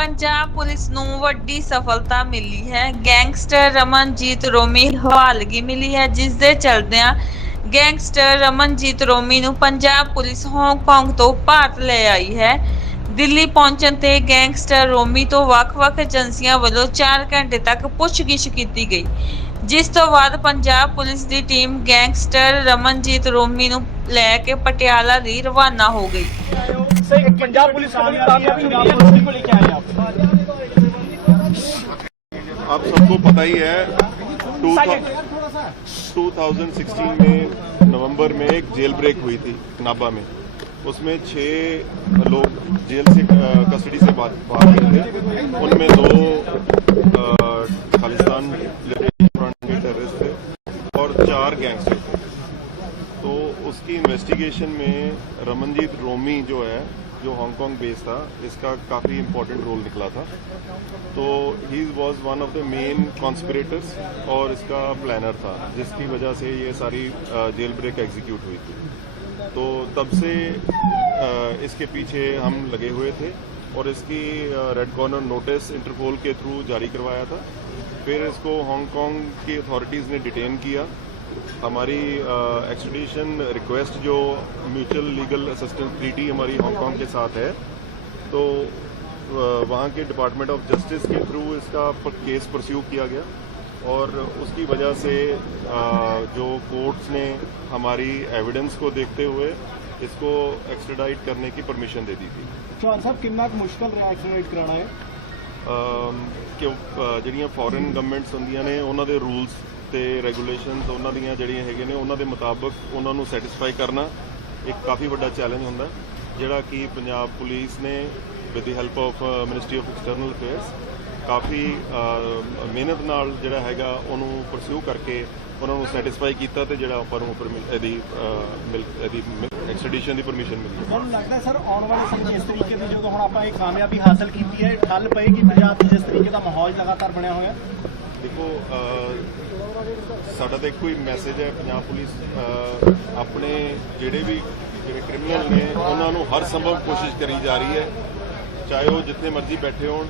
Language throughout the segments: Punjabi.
ਪੰਜਾਬ ਪੁਲਿਸ ਨੂੰ ਵੱਡੀ ਸਫਲਤਾ ਮਿਲੀ ਹੈ। ਗੈਂਗਸਟਰ ਰਮਨਜੀਤ ਰੋਮੀ ਹਵਾਲਗੀ ਮਿਲੀ ਹੈ ਜਿਸ ਦੇ ਚਲਦਿਆਂ ਗੈਂਗਸਟਰ ਰਮਨਜੀਤ ਰੋਮੀ ਨੂੰ ਪੰਜਾਬ ਪੁਲਿਸ ਹਾਂਗਕਾਂਗ ਤੋਂ ਭਾਰਤ ਲੈ ਆਈ ਹੈ। ਦਿੱਲੀ ਪਹੁੰਚਣ ਤੇ ਗੈਂਗਸਟਰ ਰੋਮੀ ਤੋਂ ਵੱਖ-ਵੱਖ ਏਜੰਸੀਆਂ ਵੱਲੋਂ ਚਾਰ ਘੰਟੇ ਤੱਕ ਪੁੱਛਗਿੱਛ ਕੀਤੀ ਗਈ। ਜਿਸ ਤੋਂ ਬਾਅਦ ਪੰਜਾਬ ਪੁਲਿਸ ਦੀ ਟੀਮ ਗੈਂਗਸਟਰ ਰਮਨਜੀਤ ਰੋਮੀ ਨੂੰ ਲੈ ਕੇ ਪਟਿਆਲਾ ਲਈ ਰਵਾਨਾ ਹੋ ਗਈ। ਪੰਜਾਬ ਪੁਲਿਸ ਕਾਮਯਾਬੀ ਕਾਮਯਾਬੀ ਪੰਜਾਬ ਪੁਲਿਸ ਨੂੰ ਲੈ ਕੇ ਆਈ। पता ही। है टू था- 2016 में नवंबर में एक जेल ब्रेक हुई थी नाबा में। उसमें छह लोग जेल से कस्टडी से बाहर गए थे। उनमें दो खालिस्तान फ्रंट के टेररिस्ट थे और चार गैंगस्टर थे। तो उसकी इन्वेस्टिगेशन में रमनजीत रोमी जो है जो हांगकांग बेस था, इसका काफ़ी इंपॉर्टेंट रोल निकला था। तो he was one of the main conspirators और इसका प्लानर था, जिसकी वजह से ये सारी जेल ब्रेक एग्जीक्यूट हुई थी। तो तब से इसके पीछे हम लगे हुए थे और इसकी रेड कॉर्नर नोटिस इंटरपोल के थ्रू जारी करवाया था। फिर इसको हांगकांग की अथॉरिटीज़ ने डिटेन किया। हमारी एक्सट्रीडिशन रिक्वेस्ट जो म्यूचुअल लीगल असिस्टेंस ट्रीटी हमारी हांगकांग के साथ है तो अ, वहाँ के डिपार्टमेंट ऑफ जस्टिस के थ्रू इसका प- केस परस्यू किया गया और उसकी वजह से अ, जो कोर्ट्स ने हमारी एविडेंस को देखते हुए इसको एक्सट्राडाइट करने की परमिशन दे दी थी चौहान साहब कितना कुछ मुश्किल रहा एक्सीडेंट कराना है ਅਮ ਕਿ ਅ, ਜਿਹੜੀਆਂ ਫੋਰਨ ਗਵਰਨਮੈਂਟਸ ਹੁੰਦੀਆਂ ਨੇ ਉਹਨਾਂ ਦੇ ਰੂਲਸ ਤੇ ਰੈਗੂਲੇਸ਼ਨਸ ਉਹਨਾਂ ਦੀਆਂ ਜਿਹੜੀਆਂ ਹੈਗੇ ਨੇ ਉਹਨਾਂ ਦੇ ਮੁਤਾਬਕ ਉਹਨਾਂ ਨੂੰ ਸੈਟੀਸਫਾਈ ਕਰਨਾ ਇੱਕ ਕਾਫੀ ਵੱਡਾ ਚੈਲੰਜ ਹੁੰਦਾ ਜਿਹੜਾ ਕਿ ਪੰਜਾਬ ਪੁਲਿਸ ਨੇ with the help of ministry of external affairs ਕਾਫੀ ਮਿਹਨਤ ਨਾਲ ਜਿਹੜਾ ਹੈਗਾ ਉਹਨੂੰ ਪਰਸਿਊ ਕਰਕੇ ਉਹਨਾਂ ਨੂੰ ਸੈਟੀਸਫਾਈ ਕੀਤਾ ਤੇ ਜਿਹੜਾ ਆਪਾਂ ਨੂੰ ਇਹਦੀ ਇਹਦੀ ਐਕਸਟ੍ਰੈਡੀਸ਼ਨ ਦੀ ਪਰਮਿਸ਼ਨ ਮਿਲੀ। ਤੁਹਾਨੂੰ ਲੱਗਦਾ ਸਰ ਆਉਣ ਵਾਲੇ ਸਮੇਂ ਇਸ ਤਰੀਕੇ ਦੀ ਜਦੋਂ ਹੁਣ ਆਪਾਂ ਇਹ ਕਾਮਯਾਬੀ ਹਾਸਲ ਕੀਤੀ ਹੈ ਠੱਲ ਪਏਗੀ ਪੰਜਾਬ ਜਿਸ ਤਰੀਕੇ ਦਾ ਮਾਹੌਲ ਲਗਾਤਾਰ ਬਣਿਆ ਹੋਇਆ। ਦੇਖੋ ਸਾਡਾ ਤਾਂ ਇੱਕੋ ਹੀ ਮੈਸੇਜ ਹੈ ਪੰਜਾਬ ਪੁਲਿਸ ਅਹ, ਆਪਣੇ ਜਿਹੜੇ ਵੀ ਜਿਹੜੇ ਕ੍ਰਿਮੀਨਲ ਨੇ ਉਹਨਾਂ ਨੂੰ ਹਰ ਸੰਭਵ ਕੋਸ਼ਿਸ਼ ਕਰੀ ਜਾ ਰਹੀ ਹੈ ਚਾਹੇ ਉਹ ਜਿੱਥੇ ਮਰਜ਼ੀ ਬੈਠੇ ਹੋਣ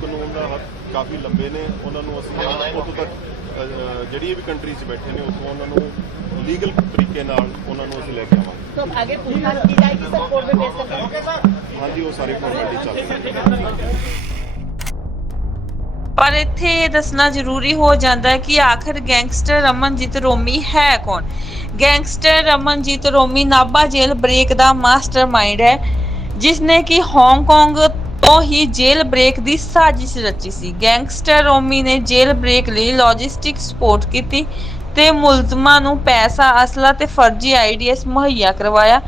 ਕਾਨੂੰਨ ਦਾ ਹੱਥ ਕਾਫੀ ਲੰਬੇ ਨੇ ਉਹਨਾਂ ਨੂੰ ਅਸੀਂ ਉੱਥੋਂ ਤੱਕ ਅਹ, ਜਿਹੜੀਆਂ ਵੀ ਕੰਟਰੀ 'ਚ ਬੈਠੇ ਨੇ ਉੱਥੋਂ ਉਹਨਾਂ ਨੂੰ ਲੀਗਲ ਤਰੀਕੇ ਨਾਲ ਉਹਨਾਂ ਨੂੰ ਅਸੀਂ ਲੈ ਕੇ ਆਵਾਂਗੇ तो अब आगे पूछताछ की जाएगी सर कोर्ट में पेश करके ਹਾਂਜੀ ਉਹ ਸਾਰੀ ਫਾਰਮੈਲਿਟੀ ਚੱਲ ਰਹੀ ਹੈ ਪਰ ਇੱਥੇ ਇਹ ਦੱਸਣਾ ਜ਼ਰੂਰੀ ਹੋ ਜਾਂਦਾ ਹੈ ਕਿ ਆਖਰ ਗੈਂਗਸਟਰ ਰਮਨਜੀਤ ਰੋਮੀ ਹੈ ਕੌਣ? Gangster Ramanjit Romi Nabha jail break ਦਾ ਮਾਸਟਰਮਾਈਂਡ ਹੈ ਜਿਸ ਨੇ ਕਿ ਹਾਂਗਕਾਂਗ ਤੋਂ ਹੀ ਜੇਲ੍ਹ ਬ੍ਰੇਕ ਦੀ ਸਾਜ਼ਿਸ਼ ਰਚੀ ਸੀ। ਗੈਂਗਸਟਰ ਰੋਮੀ ਨੇ ਜੇਲ੍ਹ ਬ੍ਰੇਕ ਲਈ ਲੌਜਿਸਟਿਕ ਸਪੋਰਟ ਕੀਤੀ ਤੇ ਮੁਲਜ਼ਮਾਂ ਨੂੰ ਪੈਸਾ, ਅਸਲਾ ਤੇ ਫਰਜ਼ੀ ਆਈਡੀਐਸ ਮੁਹੱਈਆ ਕਰਵਾਇਆ।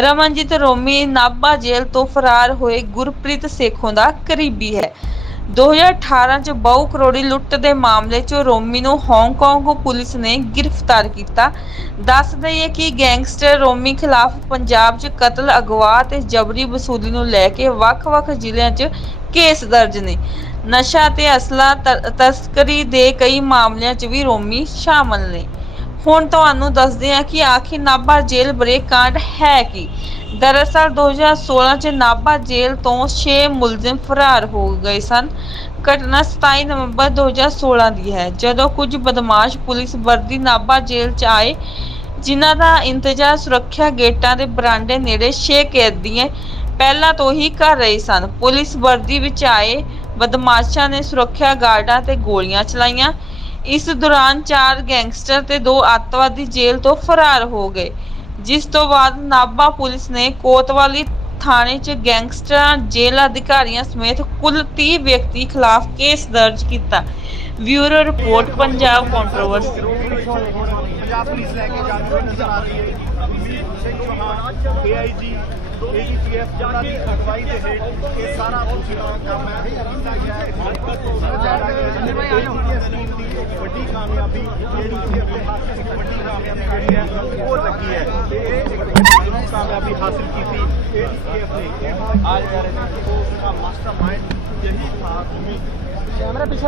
ਰਮਨਜੀਤ ਰੋਮੀ ਨਾਭਾ ਜੇਲ੍ਹ ਤੋਂ ਫਰਾਰ ਹੋਏ ਗੁਰਪ੍ਰੀਤ ਸੇਖੋਂ ਦਾ ਕਰੀਬੀ ਹੈ। 2018 ਚ ਬਹੁ ਕਰੋੜੀ ਲੁੱਟ ਦੇ ਮਾਮਲੇ 'ਚ ਰੋਮੀ ਨੂੰ ਹਾਂਗਕਾਂਗ ਪੁਲਿਸ ਨੇ ਗ੍ਰਿਫਤਾਰ ਕੀਤਾ। ਦੱਸ ਦਈਏ ਕਿ ਗੈਂਗਸਟਰ ਰੋਮੀ ਖਿਲਾਫ ਪੰਜਾਬ 'ਚ ਕਤਲ, ਅਗਵਾ ਤੇ ਜਬਰੀ ਵਸੂਲੀ ਨੂੰ ਲੈ ਕੇ ਵੱਖ-ਵੱਖ ਜ਼ਿਲ੍ਹਿਆਂ 'ਚ ਕੇਸ ਦਰਜ ਨੇ। ਨਸ਼ਾ ਤੇ ਅਸਲਾ ਤਸਕਰੀ ਦੇ ਕਈ ਮਾਮਲਿਆਂ 'ਚ ਵੀ ਰੋਮੀ ਸ਼ਾਮਲ ਨੇ। ਹੁਣ ਤੁਹਾਨੂੰ ਦੱਸਦੇ ਹਾਂ ਕਿ ਆਖਿਰ ਨਾਭਾ ਜੇਲ੍ਹ ਬ੍ਰੇਕ ਕਾਂਡ ਹੈ ਕੀ। ਦਰਅਸਲ 2016 ਚ ਨਾਭਾ ਜੇਲ੍ਹ ਤੋਂ ਛੇ ਮੁਲਜ਼ਮ ਫਰਾਰ ਹੋ ਗਏ ਸਨ। ਘਟਨਾ 27 ਨਵੰਬਰ 2016 ਦੀ ਹੈ। ਜਦੋਂ ਕੁਝ ਬਦਮਾਸ਼ ਪੁਲਿਸ ਵਰਦੀ ਨਾਭਾ ਜੇਲ੍ਹ ਚ ਆਏ, ਜਿਨ੍ਹਾਂ ਦਾ ਇੰਤਜ਼ਾਰ ਸੁਰੱਖਿਆ ਗੇਟਾਂ ਦੇ ਬਰਾਂਡੇ ਨੇੜੇ ਛੇ ਕੈਦੀਆਂ ਪਹਿਲਾਂ ਤੋਂ ਹੀ ਕਰ ਰਹੇ ਸਨ। ਪੁਲਿਸ ਵਰਦੀ ਵਿੱਚ ਆਏ ਬਦਮਾਸ਼ਾਂ ਨੇ ਸੁਰੱਖਿਆ ਗਾਰਡਾਂ ਤੇ ਗੋਲੀਆਂ ਚਲਾਈਆਂ। ਇਸ ਦੌਰਾਨ ਚਾਰ ਗੈਂਗਸਟਰ ਤੇ ਦੋ ਅੱਤਵਾਦੀ ਜੇਲ੍ਹ ਤੋਂ ਫਰਾਰ ਹੋ ਗਏ, ਜਿਸ ਤੋਂ ਬਾਅਦ ਨਾਭਾ ਪੁਲਿਸ ਨੇ ਕੋਤਵਾਲੀ ਥਾਣੇ 'ਚ ਗੈਂਗਸਟਰਾਂ, ਜੇਲ੍ਹ ਅਧਿਕਾਰੀਆਂ ਸਮੇਤ ਕੁੱਲ 30 ਵਿਅਕਤੀ ਖਿਲਾਫ ਕੇਸ ਦਰਜ ਕੀਤਾ। Bureau report, Punjab controversy Punjab police ਲੈ ਕੇ ਜਾਂਦੀ ਹੋਈ ਨਜ਼ਰ ਆ ਰਹੀ ਹੈ ਅਮਰੀਕ ਸਿੰਘ ਚੌਹਾਨ ਏਆਈਜੀ ਏਜੀਪੀਐਫ ਜਿਨ੍ਹਾਂ ਦੀ ਅਗਵਾਈ ਦੇ ਹੇਠ ਇਹ ਸਾਰਾ ਦੂਸਰਾ ਕੰਮ ਹੈ ਕੀਤਾ ਗਿਆ ਹੈ ਜੰਨੇ ਭਾਈ ਆ ਜਾਓ ਵੱਡੀ ਕਾਮਯਾਬੀ ਜਿਹੜੀ ਕਿ ਆਪਣੇ ਹੱਥ 'ਚ ਇੱਕ ਵੱਡੀ ਕਾਮਯਾਬੀ ਜਿਹੜੀ ਹੈ ਉਹ ਲੱਗੀ ਹੈ ਤੇ ਇਹ ਇੱਕ ਜ਼ਰੂਰ ਕਾਮਯਾਬੀ ਹਾਸਲ ਕੀਤੀ ਏਜੀਪੀਐਫ ਨੇ ਇਹ ਆ ਜਾ ਰਹੇ ਨੇ ਉਹ ਦਾ ਮਾਸਟਰਮਾਈਂਡ ਜਿਹੜੀ ਥਾ ਤੁਮੀ ਕੈਮਰਾ ਪਿੱਛੇ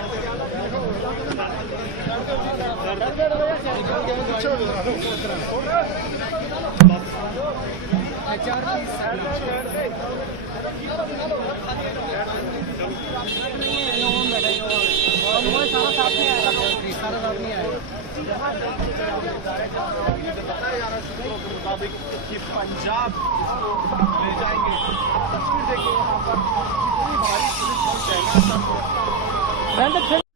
कि पंजाब इसको ले जाएँगे तस्वीर देखिए यहाँ पर कितनी भारी पुलिस बल तैनात है